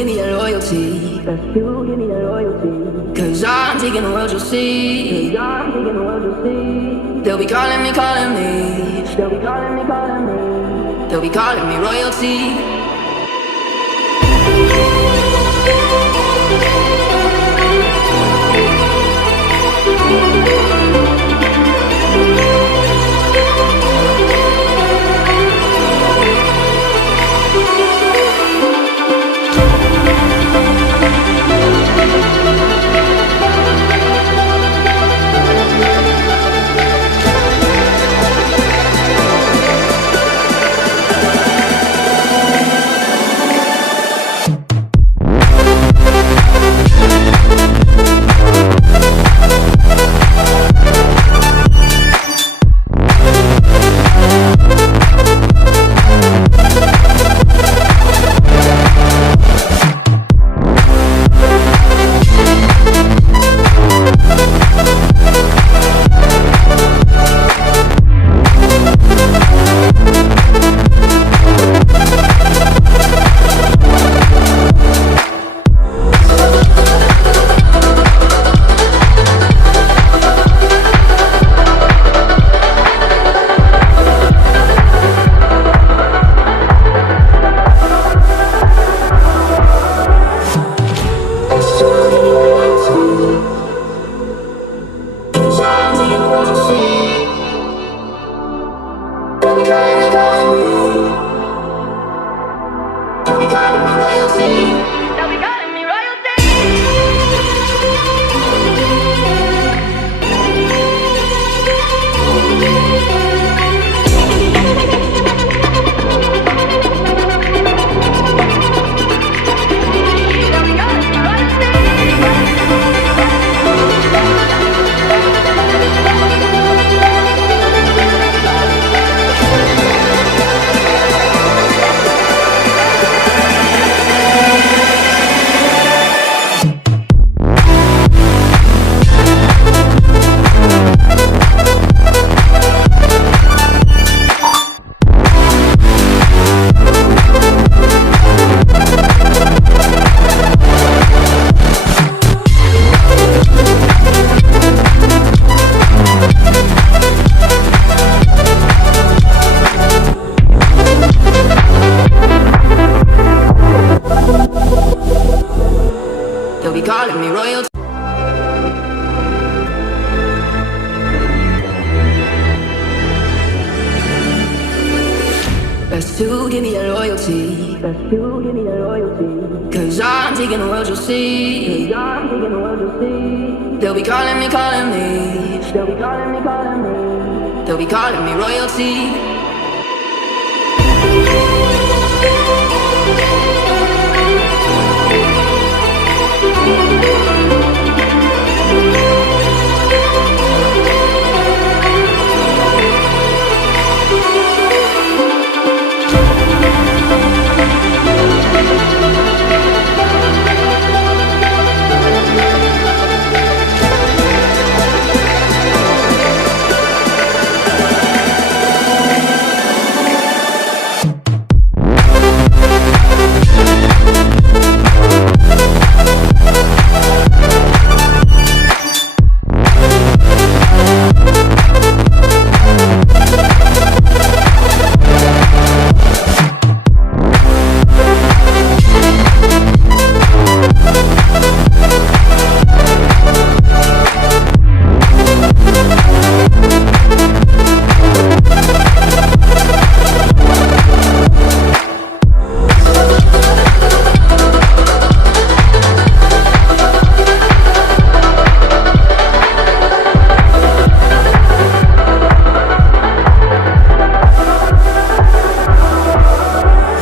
give me that loyalty. Best to give me that loyalty. Cause I'm taking the world, you'll see. Cause I'm taking the world, you'll see. They'll be calling me, calling me. They'll be calling me, calling me. They'll be calling me royalty. They'll be calling me royalty. Best to give me that loyalty. Best to give me that loyalty. Cause I'm taking the world, you'll see. Cause I'm taking the world, you'll see. They'll be calling me, calling me. They'll be calling me, calling me. They'll be calling me royalty.